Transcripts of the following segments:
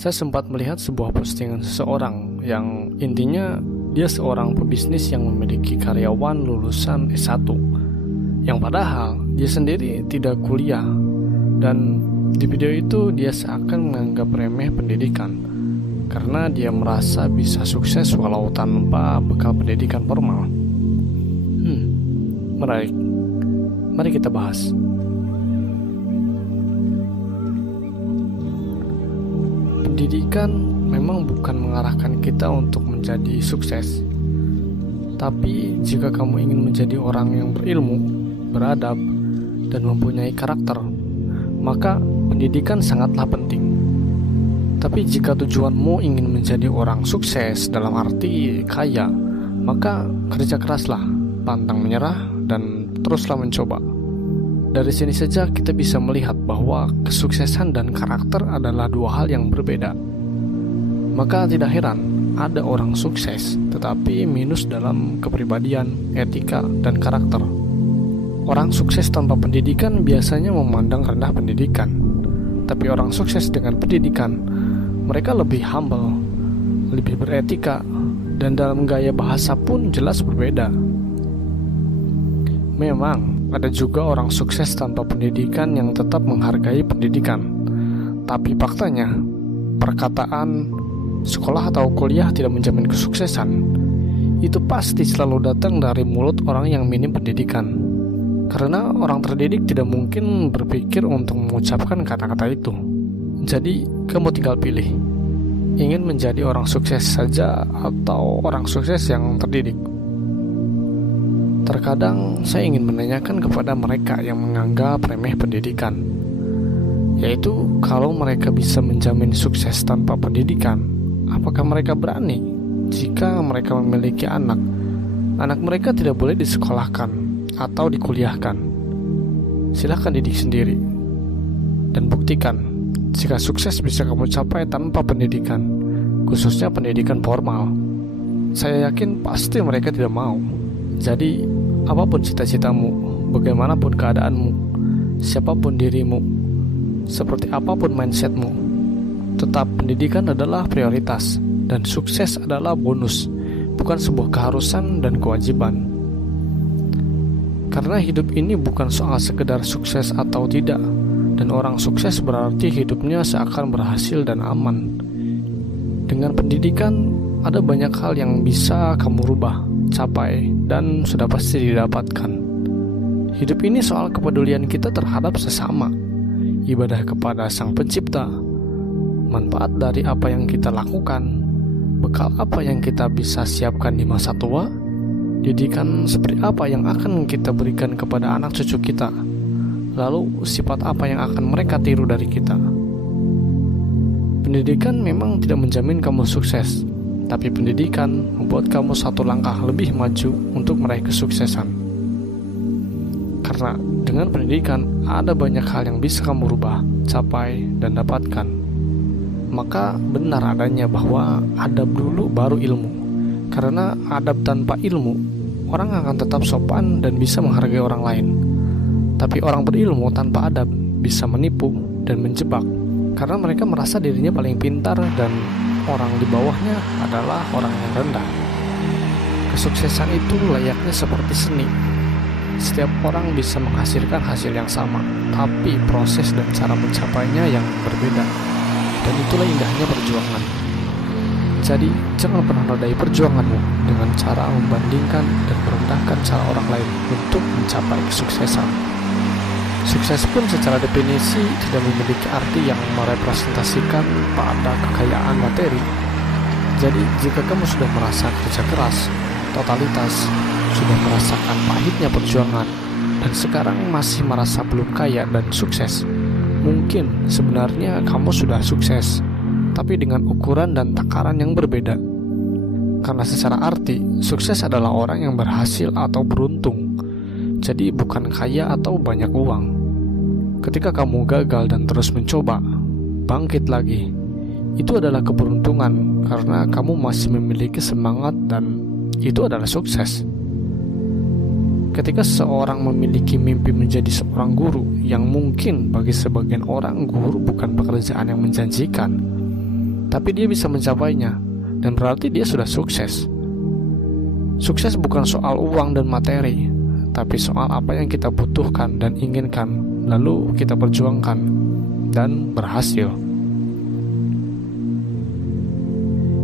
Saya sempat melihat sebuah postingan seseorang yang intinya dia seorang pebisnis yang memiliki karyawan lulusan S1, yang padahal dia sendiri tidak kuliah. Dan di video itu dia seakan menganggap remeh pendidikan karena dia merasa bisa sukses walau tanpa bekal pendidikan formal. Menarik. Mari kita bahas. Pendidikan memang bukan mengarahkan kita untuk menjadi sukses. Tapi jika kamu ingin menjadi orang yang berilmu, beradab, dan mempunyai karakter, maka pendidikan sangatlah penting. Tapi jika tujuanmu ingin menjadi orang sukses dalam arti kaya, maka kerja keraslah, pantang menyerah, dan teruslah mencoba. Dari sini saja kita bisa melihat bahwa kesuksesan dan karakter adalah dua hal yang berbeda. Maka tidak heran ada orang sukses tetapi minus dalam kepribadian, etika, dan karakter. Orang sukses tanpa pendidikan biasanya memandang rendah pendidikan. Tapi orang sukses dengan pendidikan, mereka lebih humble, lebih beretika, dan dalam gaya bahasa pun jelas berbeda. Memang ada juga orang sukses tanpa pendidikan yang tetap menghargai pendidikan. Tapi faktanya, perkataan sekolah atau kuliah tidak menjamin kesuksesan itu pasti selalu datang dari mulut orang yang minim pendidikan. Karena orang terdidik tidak mungkin berpikir untuk mengucapkan kata-kata itu. Jadi, kamu tinggal pilih. Ingin menjadi orang sukses saja atau orang sukses yang terdidik? Terkadang saya ingin menanyakan kepada mereka yang menganggap remeh pendidikan, yaitu kalau mereka bisa menjamin sukses tanpa pendidikan, apakah mereka berani jika mereka memiliki anak mereka tidak boleh disekolahkan atau dikuliahkan? Silahkan didik sendiri dan buktikan jika sukses bisa kamu capai tanpa pendidikan, khususnya pendidikan formal. Saya yakin pasti mereka tidak mau. Jadi, apapun cita-citamu, bagaimanapun keadaanmu, siapapun dirimu, seperti apapun mindsetmu, tetap pendidikan adalah prioritas dan sukses adalah bonus, bukan sebuah keharusan dan kewajiban. Karena hidup ini bukan soal sekedar sukses atau tidak, dan orang sukses berarti hidupnya seakan berhasil dan aman. Dengan pendidikan, ada banyak hal yang bisa kamu rubah, capai, dan sudah pasti didapatkan. Hidup ini soal kepedulian kita terhadap sesama, ibadah kepada Sang Pencipta, manfaat dari apa yang kita lakukan, bekal apa yang kita bisa siapkan di masa tua, didikan seperti apa yang akan kita berikan kepada anak cucu kita, lalu sifat apa yang akan mereka tiru dari kita. Pendidikan memang tidak menjamin kamu sukses, tapi pendidikan membuat kamu satu langkah lebih maju untuk meraih kesuksesan. Karena dengan pendidikan ada banyak hal yang bisa kamu rubah, capai, dan dapatkan. Maka benar adanya bahwa adab dulu baru ilmu. Karena adab tanpa ilmu, orang akan tetap sopan dan bisa menghargai orang lain. Tapi orang berilmu tanpa adab bisa menipu dan menjebak, karena mereka merasa dirinya paling pintar dan orang di bawahnya adalah orang yang rendah. Kesuksesan itu layaknya seperti seni. Setiap orang bisa menghasilkan hasil yang sama, tapi proses dan cara mencapainya yang berbeda. Dan itulah indahnya perjuangan. Jadi, jangan pernah nodai perjuanganmu dengan cara membandingkan dan merendahkan cara orang lain untuk mencapai kesuksesan. Sukses pun secara definisi tidak memiliki arti yang merepresentasikan pada kekayaan materi. Jadi jika kamu sudah merasa kerja keras, totalitas, sudah merasakan pahitnya perjuangan, dan sekarang masih merasa belum kaya dan sukses, mungkin sebenarnya kamu sudah sukses, tapi dengan ukuran dan takaran yang berbeda. Karena secara arti, sukses adalah orang yang berhasil atau beruntung. Jadi bukan kaya atau banyak uang. Ketika kamu gagal dan terus mencoba, bangkit lagi, itu adalah keberuntungan karena kamu masih memiliki semangat dan itu adalah sukses. Ketika seorang memiliki mimpi menjadi seorang guru, yang mungkin bagi sebagian orang guru bukan pekerjaan yang menjanjikan, tapi dia bisa mencapainya, dan berarti dia sudah sukses. Sukses bukan soal uang dan materi, tapi soal apa yang kita butuhkan dan inginkan, lalu kita perjuangkan dan berhasil.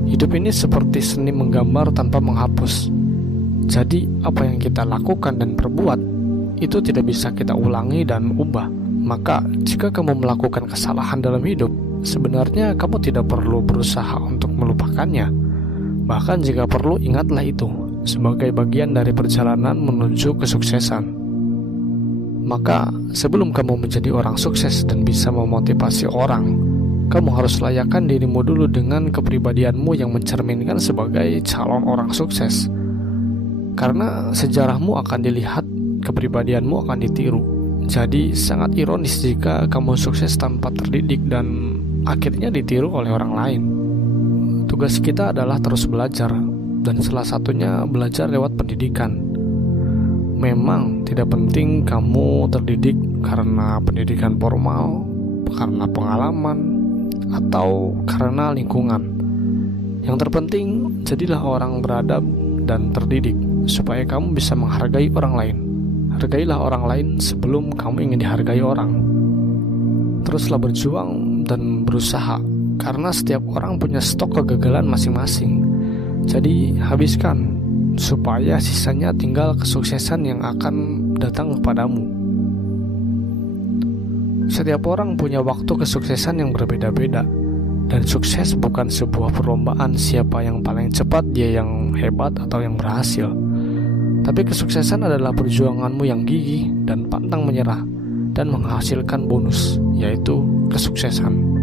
Hidup ini seperti seni menggambar tanpa menghapus. Jadi apa yang kita lakukan dan perbuat itu tidak bisa kita ulangi dan ubah. Maka jika kamu melakukan kesalahan dalam hidup, sebenarnya kamu tidak perlu berusaha untuk melupakannya. Bahkan jika perlu, ingatlah itu sebagai bagian dari perjalanan menuju kesuksesan. Maka sebelum kamu menjadi orang sukses dan bisa memotivasi orang, kamu harus layakkan dirimu dulu dengan kepribadianmu yang mencerminkan sebagai calon orang sukses. Karena sejarahmu akan dilihat, kepribadianmu akan ditiru. Jadi sangat ironis jika kamu sukses tanpa terdidik dan akhirnya ditiru oleh orang lain. Tugas kita adalah terus belajar, dan salah satunya belajar lewat pendidikan. Memang tidak penting kamu terdidik karena pendidikan formal, karena pengalaman, atau karena lingkungan. Yang terpenting, jadilah orang beradab dan terdidik supaya kamu bisa menghargai orang lain. Hargailah orang lain sebelum kamu ingin dihargai orang. Teruslah berjuang dan berusaha, karena setiap orang punya stok kegagalan masing-masing. Jadi habiskan, supaya sisanya tinggal kesuksesan yang akan datang kepadamu. Setiap orang punya waktu kesuksesan yang berbeda-beda, dan sukses bukan sebuah perlombaan siapa yang paling cepat, dia yang hebat atau yang berhasil. Tapi kesuksesan adalah perjuanganmu yang gigih dan pantang menyerah dan menghasilkan bonus, yaitu kesuksesan.